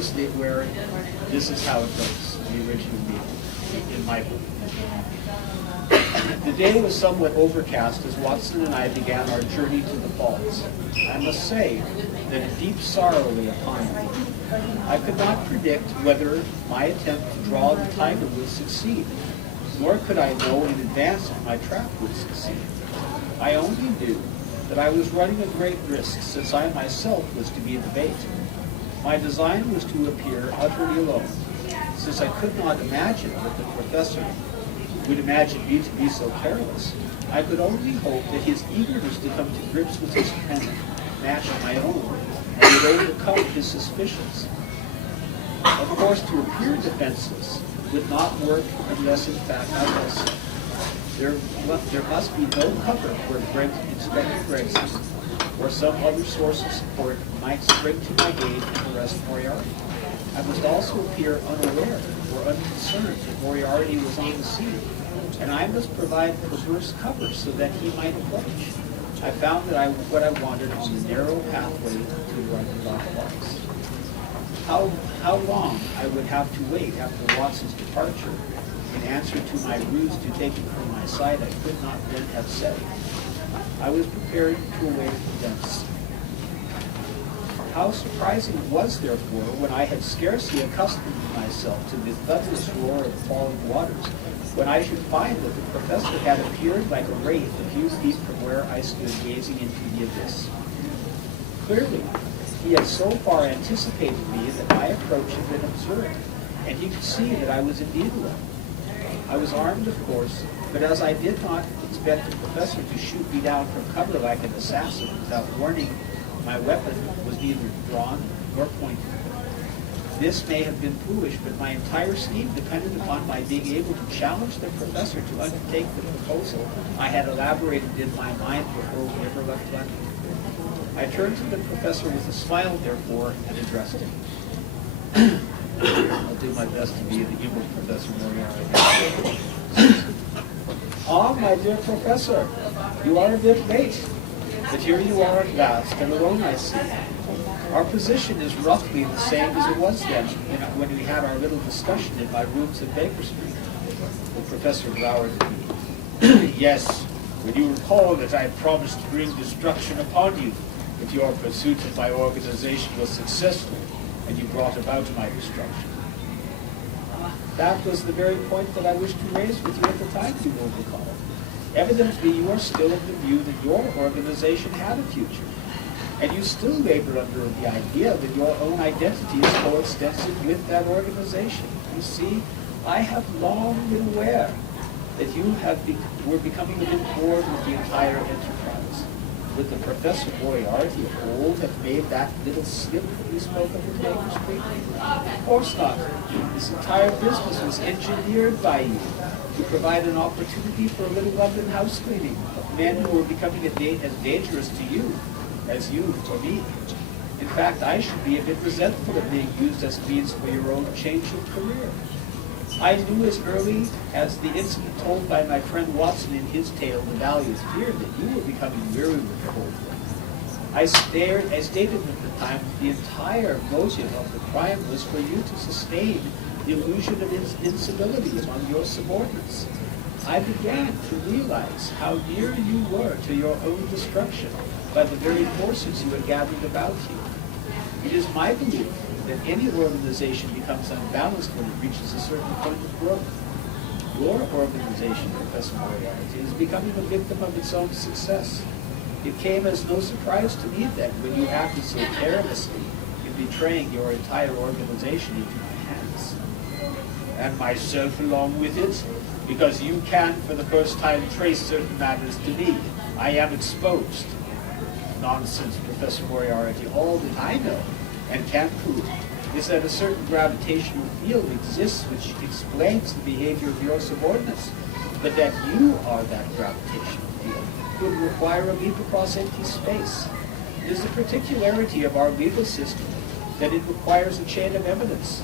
where this is how it goes, the original meeting, in my book. The day was somewhat overcast as Watson and I began our journey to the falls. I must say that a deep sorrow lay upon me. I could not predict whether my attempt to draw the tiger would succeed, nor could I know in advance if my trap would succeed. I only knew that I was running a great risk, since I myself was to be the bait. My design was to appear utterly alone, since I could not imagine that the professor would imagine me to be so careless. I could only hope that his eagerness to come to grips with his pen matched my own, and would overcome his suspicions. Of course, to appear defenseless would not work unless, in fact, there must be no cover where Inspector Gregson or some other source of support might spring to my aid and arrest Moriarty. I must also appear unaware or unconcerned that Moriarty was on the scene, and I must provide perverse cover so that he might approach. I found that what I wanted on the narrow pathway to the Rocky Falls. How long I would have to wait after Watson's departure in answer to my ruse to take him from my side, I could not then have said. I was prepared to await events. How surprising it was, therefore, when I had scarcely accustomed myself to the thunderous roar of falling waters, when I should find that the professor had appeared like a wraith a few feet from where I stood gazing into the abyss. Clearly, he had so far anticipated me that my approach had been observed, and he could see that I was indeed alone. I was armed, of course, but as I did not expect the professor to shoot me down from cover like an assassin without warning, my weapon was neither drawn nor pointed. This may have been foolish, but my entire scheme depended upon my being able to challenge the professor to undertake the proposal I had elaborated in my mind before we ever left London. I turned to the professor with a smile, therefore, and addressed him. I'll do my best to be the evil Professor Moriarty. Ah, my dear professor, you are a bit late, but here you are at last, and alone, I see. Our position is roughly the same as it was then, when we had our little discussion in my rooms at Baker Street. The professor glowered at me. Yes, when you recall that I promised to bring destruction upon you if your pursuit of my organization was successful, and you brought about my destruction. That was the very point that I wished to raise with you at the time, you will recall. Evidently, you are still of the view that your organization had a future, and you still labor under the idea that your own identity is coextensive with that organization. You see, I have long been aware that you were becoming a bit bored with the entire enterprise. Would the Professor Moriarty of old have made that little slip that we spoke of at Baker Street? Of course not. This entire business was engineered by you to provide an opportunity for a little London house cleaning of men who were becoming as dangerous to you as you for me. In fact, I should be a bit resentful of being used as means for your own change of career. I knew as early as the incident told by my friend Watson in his tale, The Valley of Fear, that you were becoming weary with the whole thing. I stated at the time that the entire motive of the crime was for you to sustain the illusion of incivility among your subordinates. I began to realize how near you were to your own destruction by the very forces you had gathered about you. It is my belief that any organization becomes unbalanced when it reaches a certain point of growth. Your organization, Professor Moriarty, is becoming a victim of its own success. It came as no surprise to me then when you acted so carelessly in betraying your entire organization into my hands. And myself along with it, because you can for the first time trace certain matters to me. I am exposed. Nonsense, Professor Moriarty. All that I know and can prove is that a certain gravitational field exists which explains the behavior of your subordinates, but that you are that gravitational field would require a leap across empty space. It is the particularity of our legal system that it requires a chain of evidence.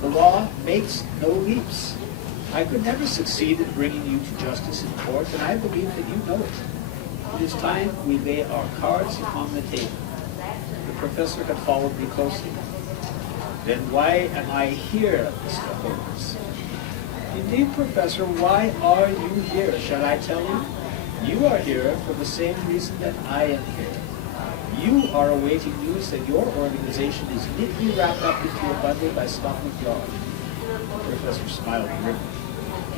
The law makes no leaps. I could never succeed in bringing you to justice in court, and I believe that you know it. It is time we lay our cards on the table. The professor had followed me closely. Then why am I here, Mr. Holmes? Indeed, Professor, why are you here? Shall I tell you? You are here for the same reason that I am here. You are awaiting news that your organization is neatly wrapped up into a bundle by Scotland Yard. The professor smiled grimly.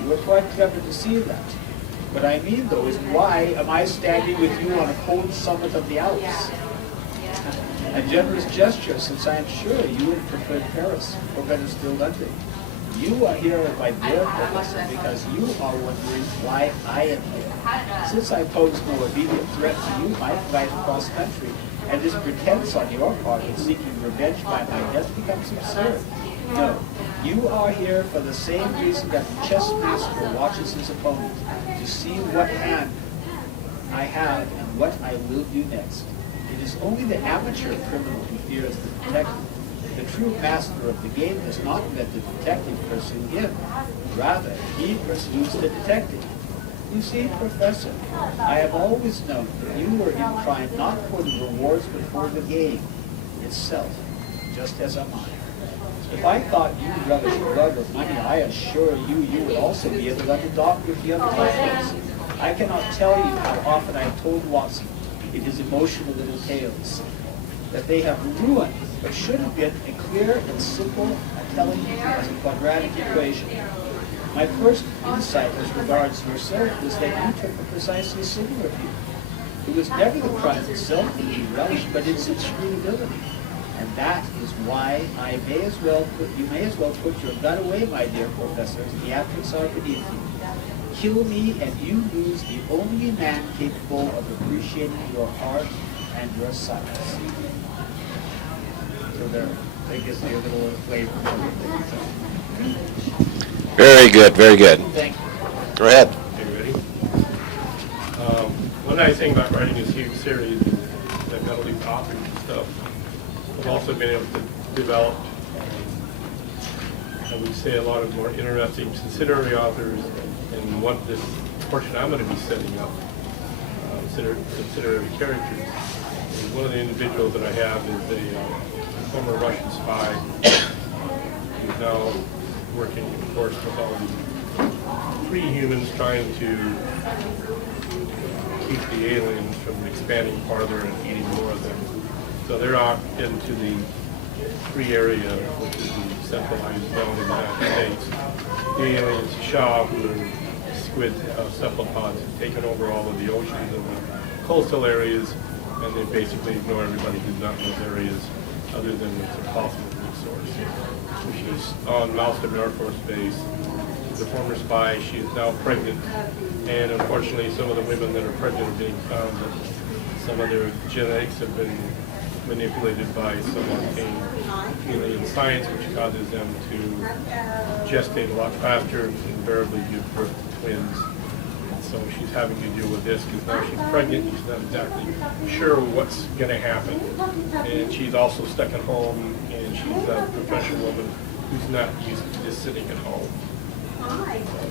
You are quite clever to see that. What I mean, though, is why am I standing with you on a cold summit of the Alps? A generous gesture, since I am sure you would have preferred Paris, or better still, London. You are here, my dear Professor, because you are wondering why I am here. Since I pose no immediate threat to you, my flight across country and this pretense on your part of seeking revenge by my death becomes absurd. No, you are here for the same reason that the chess master watches his opponent, to see what hand I have and what I will do next. It is only the amateur criminal who fears the detective. The true master of the game does not let the detective pursue him. Rather, he pursues the detective. You see, Professor, I have always known that you were in crime not for the rewards but for the game itself, just as am I. If I thought you relished blood or money, I assure you, you would also be able to let the dock with the other types. I cannot tell you how often I have told Watson, in his emotional little tales, that they have ruined what should have been a clear and simple telling as a quadratic equation. My first insight as regards yourself was that you took a precisely similar view. It was never the crime itself that you relished, but its inscrutability. And that is why you may as well put your gun away, my dear Professor. Theatrics are beneath you. Kill me, and you lose the only man capable of appreciating your art and your science. So there, I guess a little flavor. Very good, very good. Thank you. Go ahead. Okay, ready? One nice thing about writing this huge series is that not only authors and stuff, I've also been able to develop, I would say, a lot of more interesting subsidiary authors, and what this portion I'm going to be setting up, subsidiary characters. And one of the individuals that I have is a former Russian spy who's now working, of course, with all the pre-humans trying to keep the aliens from expanding farther and eating more of them. So they're out into the free area, which is the centralized zone in the United States. The aliens, Shaw, who are squid cephalopods, have taken over all of the oceans and the coastal areas, and they basically ignore everybody who's not in those areas, other than it's a possible resource, which is on Malmstrom Air Force Base. The former spy, she is now pregnant, and unfortunately some of the women that are pregnant are being found that some of their genetics have been manipulated by some arcane alien science, which causes them to gestate a lot faster and invariably give birth to twins. And so she's having to deal with this because now she's pregnant, she's not exactly sure what's going to happen. And she's also stuck at home, and she's a professional woman who's not used to just sitting at home.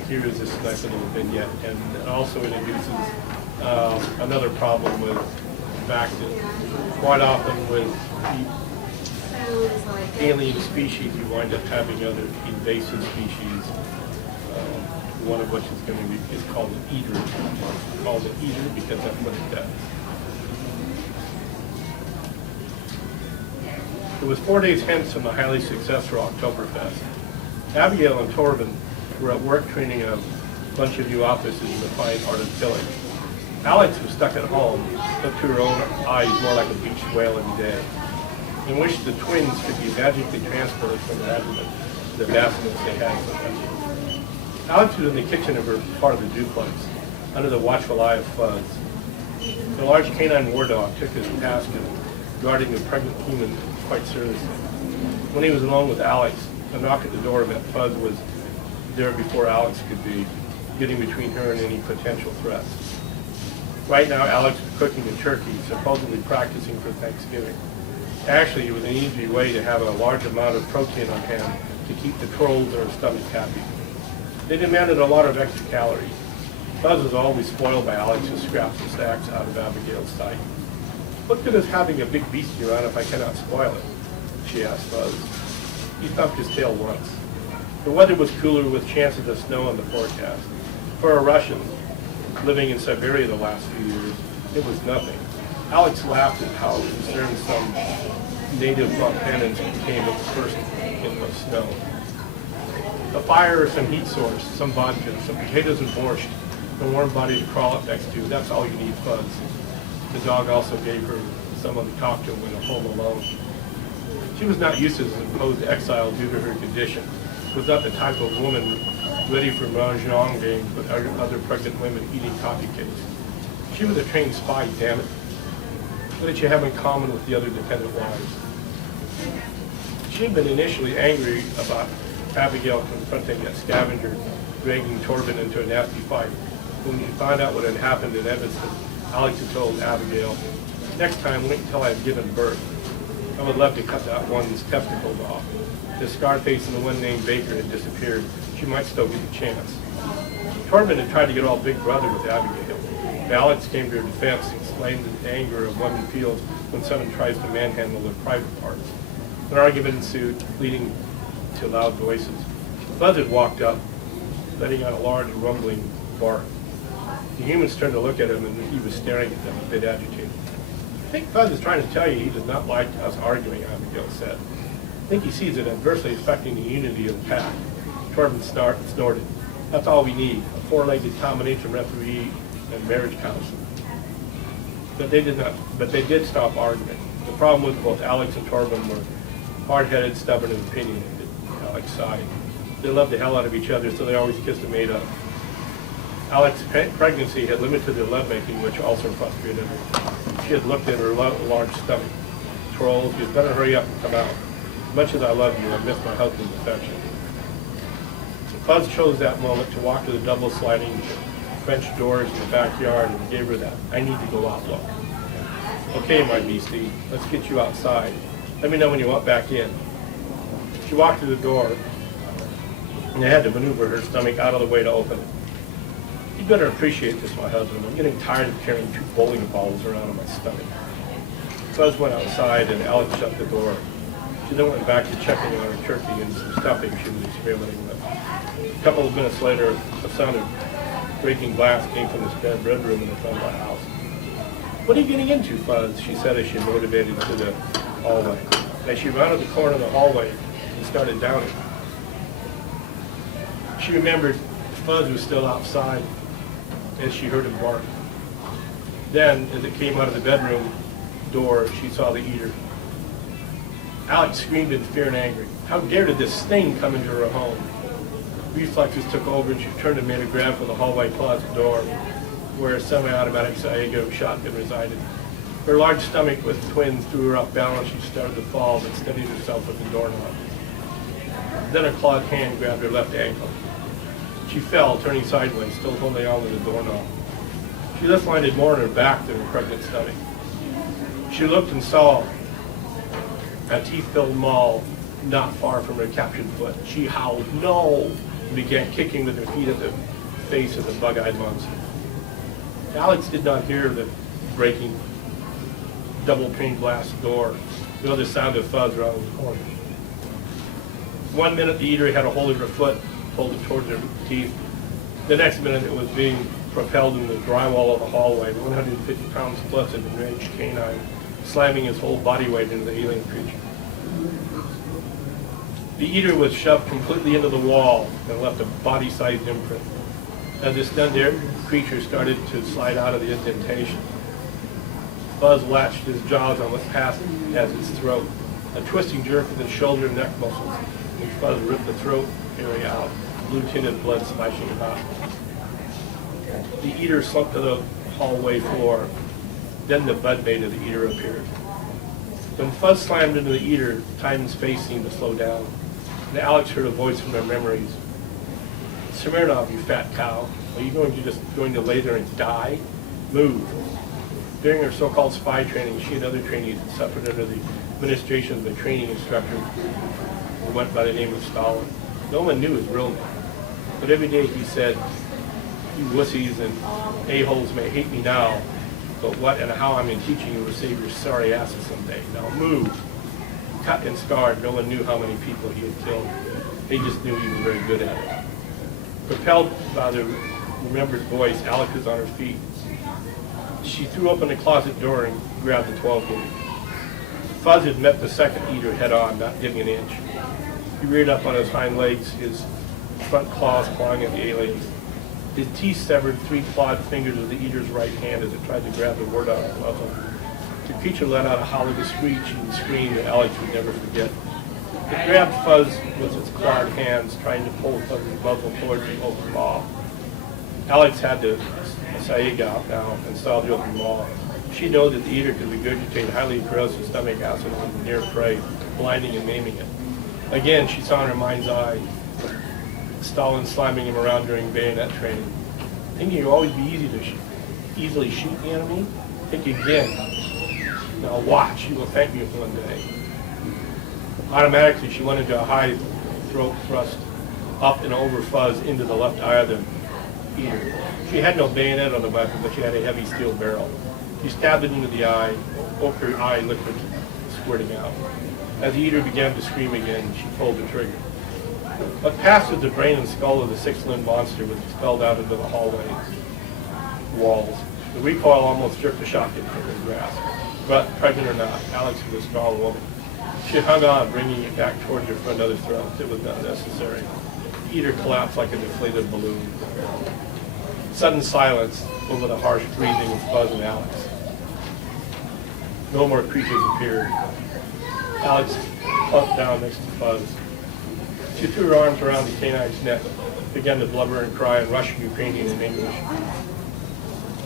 Here is this nice little vignette, and it also introduces another problem with the fact that quite often with alien species you wind up having other invasive species, one of which is going to be called an eater. It's called an eater because that's what it does. It was 4 days hence from the highly successful Oktoberfest. Abigail and Torben were at work training a bunch of new officers in the fine art of killing. Alex was stuck at home, looked to her own eyes more like a beached whale in day, and wished the twins could be magically transported from their abdomen to the vastness they had for them. Alex was in the kitchen of her part of the duplex, under the watchful eye of Fuzz. The large canine war dog took his task of guarding the pregnant human quite seriously. When he was alone with Alex, a knock at the door meant Fuzz was there before Alex could be, getting between her and any potential threats. Right now, Alex was cooking a turkey, supposedly practicing for Thanksgiving. Actually, it was an easy way to have a large amount of protein on hand to keep the trolls or stomach happy. They demanded a lot of extra calories. Fuzz was always spoiled by Alex's scraps and snacks out of Abigail's sight. What good is having a big beast around if I cannot spoil it? She asked Fuzz. He thumped his tail once. The weather was cooler with chances of snow in the forecast. For a Russian living in Siberia the last few years, it was nothing. Alex laughed at how concerned some native Montanans became at first in the snow. A fire or some heat source, some vodka, some potatoes and borscht, and a warm body to crawl up next to, that's all you need, Fuzz. The dog also gave her someone to talk to when at home alone. She was not used to this imposed exile due to her condition. Was not the type of woman ready for mahjong games with other pregnant women eating coffee cakes. She was a trained spy, damn it. What did she have in common with the other dependent wives? She had been initially angry about Abigail confronting that scavenger, dragging Torben into a nasty fight. When she found out what had happened in Evanston, Alex had told Abigail, "Next time, wait until I've given birth. I would love to cut that one's testicles off." If Scarface and the one named Baker had disappeared, she might still get a chance. Torben had tried to get all big brother with Abigail. But Alex came to her defense and explained the anger of women feels when someone tries to manhandle their private parts. An argument ensued, leading to loud voices. Buzz had walked up, letting out a large rumbling bark. The humans turned to look at him, and he was staring at them, a bit agitated. "I think Buzz is trying to tell you he does not like us arguing," Abigail said. "I think he sees it adversely affecting the unity of the pack." Torben snorted. "That's all we need, a four-legged combination referee and marriage counselor." But they did stop arguing. The problem was both Alex and Torben were hard-headed, stubborn, and opinionated. Alex sighed. They loved the hell out of each other, so they always kissed and made up. Alex's pregnancy had limited their lovemaking, which also frustrated her. She had looked at her large stomach. "Trolls, you'd better hurry up and come out. As much as I love you, I miss my husband's affection." Buzz chose that moment to walk to the double sliding French doors in the backyard and gave her that "I need to go out" look. "Okay, my beastie, let's get you outside. Let me know when you want back in." She walked to the door, and I had to maneuver her stomach out of the way to open it. "You'd better appreciate this, my husband. I'm getting tired of carrying 2 bowling balls around in my stomach." Buzz went outside, and Alex shut the door. She then went back to checking on her turkey and some stuffing she was experimenting with. A couple of minutes later, the sound of breaking glass came from this bedroom in the front of the house. "What are you getting into, Fuzz?" she said as she motivated to the hallway. As she rounded the corner of the hallway and started down it, she remembered Fuzz was still outside as she heard him bark. Then, as it came out of the bedroom door, she saw the eater. Alex screamed in fear and anger. How did this thing come into her home? Reflexes took over, and she turned and made a grab for the hallway closet door, where a semi-automatic Saigo shotgun resided. Her large stomach with twins threw her off balance. She started to fall, but steadied herself with the doorknob. Then a clawed hand grabbed her left ankle. She fell, turning sideways, still holding on to the doorknob. She thus landed more on her back than her pregnant stomach. She looked and saw a teeth-filled maul not far from her captured foot. She howled, "No!" and began kicking with her feet at the face of the bug-eyed monster. Alex did not hear the breaking double-pane glass door, nor the sound of Fuzz around the corner. 1 minute the eater had a hold of her foot, pulled it towards her teeth. The next minute it was being propelled in the drywall of the hallway, 150 pounds plus of enraged canine, slamming his whole body weight into the alien creature. The eater was shoved completely into the wall and left a body-sized imprint. As the stunned creature started to slide out of the indentation, Buzz latched his jaws on what passed as its throat. A twisting jerk of the shoulder and neck muscles, which Buzz ripped the throat area out, blue-tinted blood splashing about. The eater slumped to the hallway floor. Then the budmate of the eater appeared. When Fuzz slammed into the eater, Titan's face seemed to slow down. And Alex heard a voice from her memories. "Smirnov, you fat cow. Are you going to lay there and die? Move." During her so-called spy training, she and other trainees had suffered under the administration of a training instructor who went by the name of Stalin. No one knew his real name. But every day he said, "You wussies and a-holes may hate me now, but what and how I'm in teaching you will save your sorry asses someday. Now move." cut and scarred. No one knew how many people he had killed. They just knew he was very good at it. Propelled by the remembered voice, Alex was on her feet. She threw open the closet door and grabbed the 12 gauge. Fuzz had met the second eater head on, not giving an inch. He reared up on his hind legs, his front claws clawing at the aliens. His teeth severed 3 clawed fingers of the eater's right hand as it tried to grab the word out of the muzzle. The creature let out a hollow screech and scream that Alex would never forget. It grabbed Fuzz with its clawed hands, trying to pull Fuzz's muzzle towards the open maw. Alex had to Saiga out now and saw the open maw. She knew that the eater could regurgitate highly corrosive stomach acid on the near prey, blinding and maiming it. Again, she saw in her mind's eye Stalin slamming him around during bayonet training. Thinking it would always be easily shoot the enemy? Think again. Now watch, you will thank me one day. Automatically, she went into a high throat thrust up and over Fuzz into the left eye of the eater. She had no bayonet on the weapon, but she had a heavy steel barrel. She stabbed it into the eye, ochre eye liquid squirting out. As the eater began to scream again, she pulled the trigger. What passed through the brain and skull of the 6-limbed monster was expelled out into the hallway walls. The recoil almost jerked the shotgun from her grasp. But, pregnant or not, Alex was a strong woman. She hung on, bringing it back towards her for another thrust. It was not necessary. The eater collapsed like a deflated balloon. Sudden silence over the harsh breathing of Fuzz and Alex. No more creatures appeared. Alex plumped down next to Fuzz. She threw her arms around the canine's neck, began to blubber and cry in Russian, Ukrainian, and English.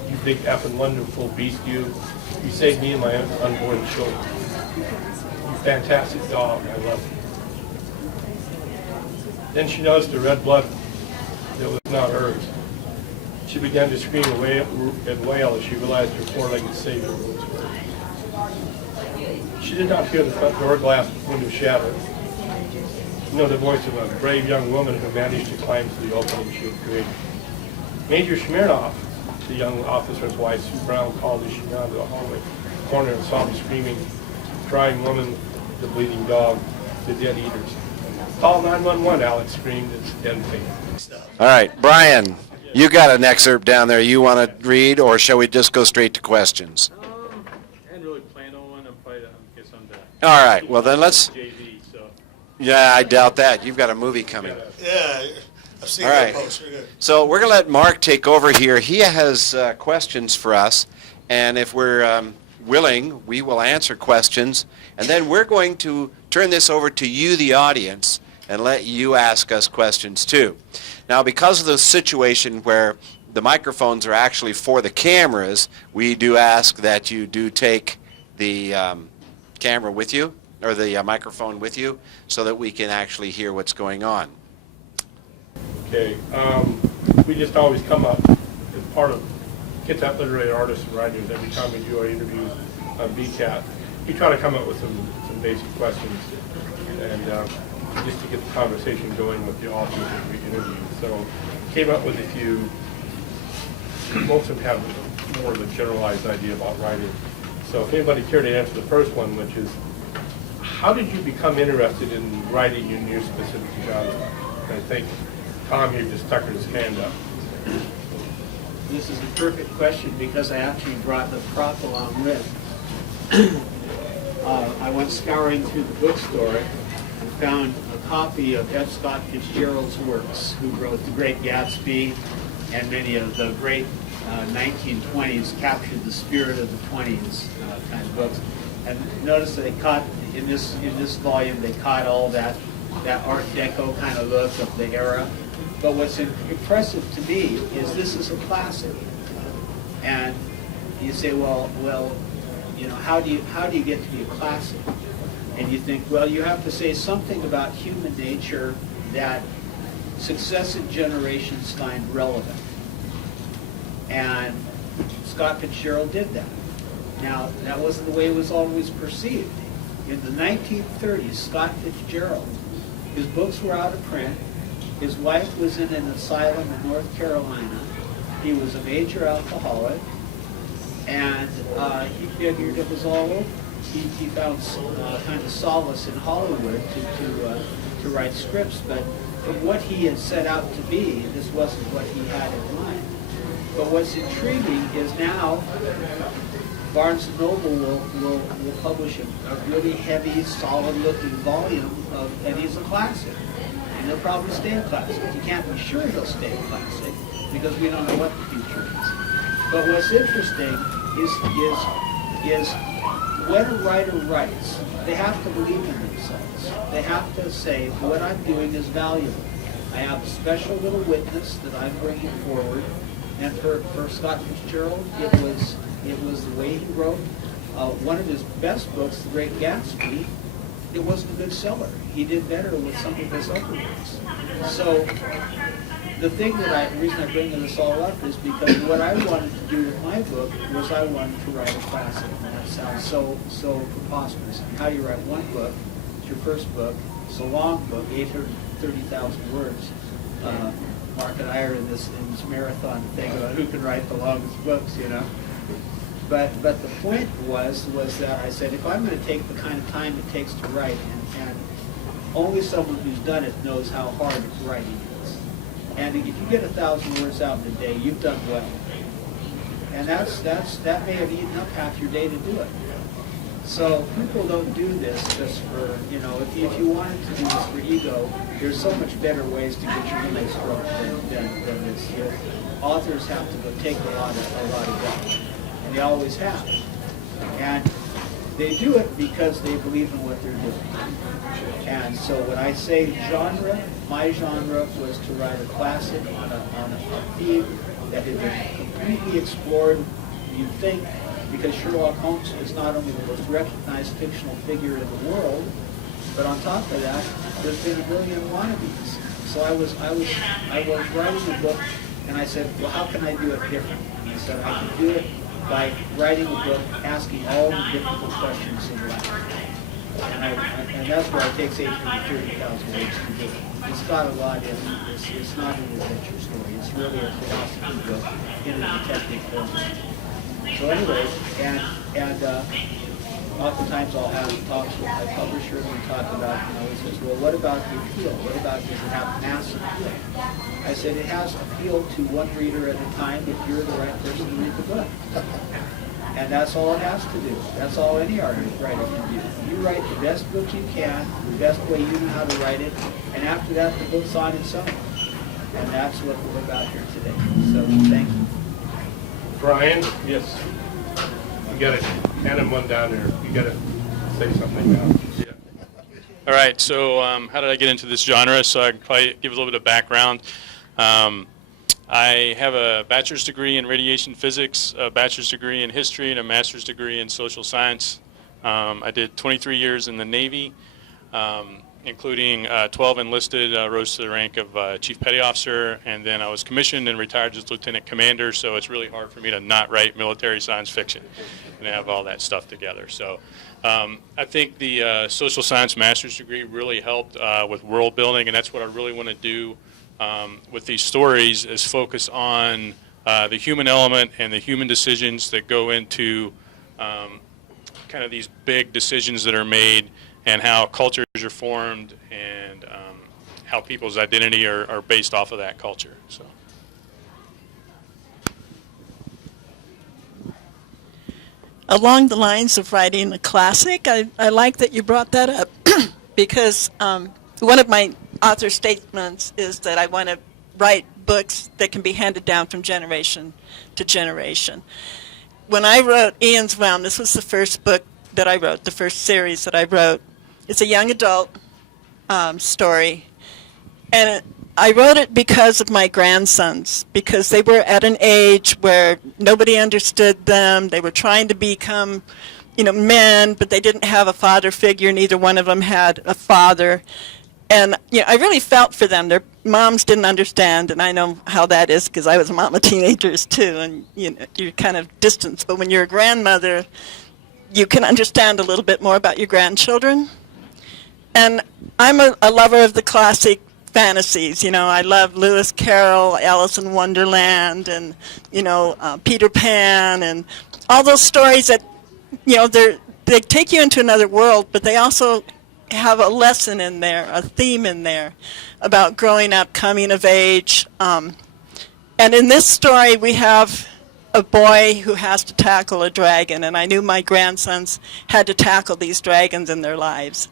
You big effing wonderful beast, you. You saved me and my unborn children. You fantastic dog, I love you. Then she noticed the red blood that was not hers. She began to scream and wail as she realized her 4-legged savior was hers. She did not hear the front door glass window shatter. No, the voice of a brave young woman who managed to climb through the opening she had created. Major Smirnoff, the young officer's wife, Sue Brown, called as she ran to the hallway corner and saw the screaming, crying woman, the bleeding dog, the dead eaters. Call 911, Alex screamed. It's dead thing. All right, Brian, you got an excerpt down there you want to read, or shall we just go straight to questions? I didn't really plan on one. I guess I'm back. All right, well then let's... JV, so. Yeah, I doubt that. You've got a movie coming. Yeah, I've seen All that right. post. Very good. So we're going to let Mark take over here. He has questions for us, and if we're willing, we will answer questions, and then we're going to turn this over to you, the audience, and let you ask us questions too. Now, because of the situation where the microphones are actually for the cameras, we do ask that you do take the camera with you, or the microphone with you, so that we can actually hear what's going on. Okay, we just always come up as part of Kitsap Literary Artists and Writers every time we do our interviews on BCAT. We try to come up with some basic questions and just to get the conversation going with the authors that we interview. So came up with a few. Most of them have more of a generalized idea about writing. So if anybody cared to answer the first one, which is, how did you become interested in writing in your specific genre? And I think Tom here just stuck his hand up. This is a perfect question because I actually brought the prop along with. I went scouring through the bookstore and found a copy of F. Scott Fitzgerald's works, who wrote The Great Gatsby, and many of the great 1920s, captured the spirit of the 20s kind of books. And notice that they caught, in this volume, they caught all that Art Deco kind of look of the era. But what's impressive to me is this is a classic. And you say, well, you know, how do you get to be a classic? And you think, well, you have to say something about human nature that successive generations find relevant. And Scott Fitzgerald did that. Now, that wasn't the way it was always perceived. In the 1930s, Scott Fitzgerald, his books were out of print. His wife was in an asylum in North Carolina. He was a major alcoholic. And he figured it was all over. he found kind of solace in Hollywood to write scripts, but from what he had set out to be, this wasn't what he had in mind. But what's intriguing is now Barnes & Noble will publish a really heavy, solid-looking volume and he's a classic. And he'll probably stay a classic. You can't be sure he'll stay a classic because we don't know what the future is. But what's interesting is when a writer writes, they have to believe in themselves. They have to say, what I'm doing is valuable. I have a special little witness that I'm bringing forward. And for Scott Fitzgerald, it was the way he wrote. One of his best books, The Great Gatsby, it wasn't a good seller. He did better with some of his other books. So the reason I bring this all up is because what I wanted to do with my book was I wanted to write a classic. And that sounds so preposterous. How do you write one book? It's your first book. It's a long book, 830,000 words. Mark and I are in this marathon thing about who can write the longest books, you know. But the point was that I said, if I'm going to take the kind of time it takes to write, and only someone who's done it knows how hard writing is. And if you get 1,000 words out in a day, you've done well. And that may have eaten up half your day to do it. So people don't do this just for, you know, if you wanted to do this for ego, there's so much better ways to get your ego stroked than this. Authors have to go take a lot of guts, and they always have. And they do it because they believe in what they're doing. And so when I say genre, my genre was to write a classic on a theme that had been completely explored. You'd think, because Sherlock Holmes is not only the most recognized fictional figure in the world, but on top of that, there's been a million wannabes. So I was writing a book, and I said, well, how can I do it different? And I said, I can do it by writing a book, asking all the difficult questions in life. And that's why it takes 830,000 words to do it. It's got a lot in it. It's not an adventure story. It's really a philosophy book in a detective format. So anyway, and oftentimes I'll have talks with my publisher and we talk about, you know, he says, well, what about the appeal? What about, does it have mass appeal? I said, it has appeal to one reader at a time if you're the right person to read the book. And that's all it has to do. That's all any writer can do. You write the best book you can, the best way you know how to write it, and after that, the book's on its own. And that's what we're about here today. So thank you. Brian, yes. You got to hand him one down there. You got to say something now. Yeah. All right. So how did I get into this genre? So I can probably give a little bit of background. I have a bachelor's degree in radiation physics, a bachelor's degree in history, and a master's degree in social science. I did 23 years in the Navy, including 12 enlisted, rose to the rank of Chief Petty Officer, and then I was commissioned and retired as Lieutenant Commander, so it's really hard for me to not write military science fiction and have all that stuff together. So I think the social science master's degree really helped with world building, and that's what I really want to do with these stories, is focus on the human element and the human decisions that go into kind of these big decisions that are made, and how cultures are formed, and how people's identity are based off of that culture. So. Along the lines of writing a classic, I like that you brought that up because one of my author statements is that I want to write books that can be handed down from generation to generation. When I wrote Ian's Realm, this was the first book that I wrote, the first series that I wrote. It's a young adult story, and I wrote it because of my grandsons, because they were at an age where nobody understood them. They were trying to become, men, but they didn't have a father figure. Neither one of them had a father. And I really felt for them. Their moms didn't understand, and I know how that is because I was a mom of teenagers too, and you're kind of distanced. But when you're a grandmother, you can understand a little bit more about your grandchildren. And I'm a lover of the classic fantasies. I love Lewis Carroll, Alice in Wonderland, and Peter Pan, and all those stories that they take you into another world, but they also have a lesson in there, a theme in there about growing up, coming of age. And in this story, we have a boy who has to tackle a dragon, and I knew my grandsons had to tackle these dragons in their lives.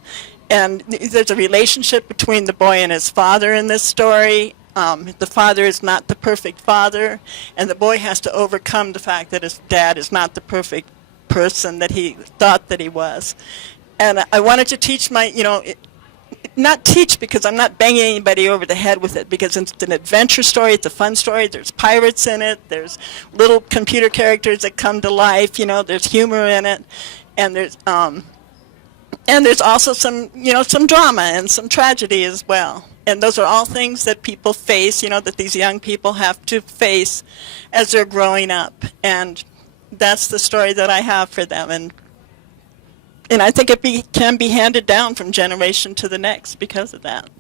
And there's a relationship between the boy and his father in this story. The father is not the perfect father, and the boy has to overcome the fact that his dad is not the perfect person that he thought that he was. And I wanted to teach my, not teach because I'm not banging anybody over the head with it, because it's an adventure story, it's a fun story, there's pirates in it, there's little computer characters that come to life, there's humor in it, and there's also some, some drama and some tragedy as well. And those are all things that people face, that these young people have to face as they're growing up. And that's the story that I have for them. And I think it can be handed down from generation to the next because of that.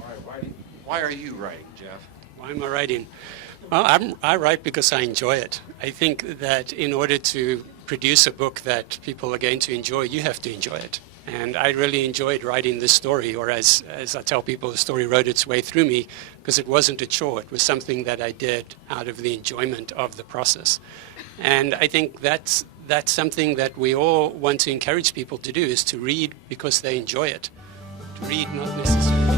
All right, why are you writing, Jeff? Why am I writing? Well, I write because I enjoy it. I think that in order to produce a book that people are going to enjoy, you have to enjoy it. And I really enjoyed writing this story, or as I tell people, the story wrote its way through me because it wasn't a chore. It was something that I did out of the enjoyment of the process. And I think that's something that we all want to encourage people to do, is to read because they enjoy it. To read not necessarily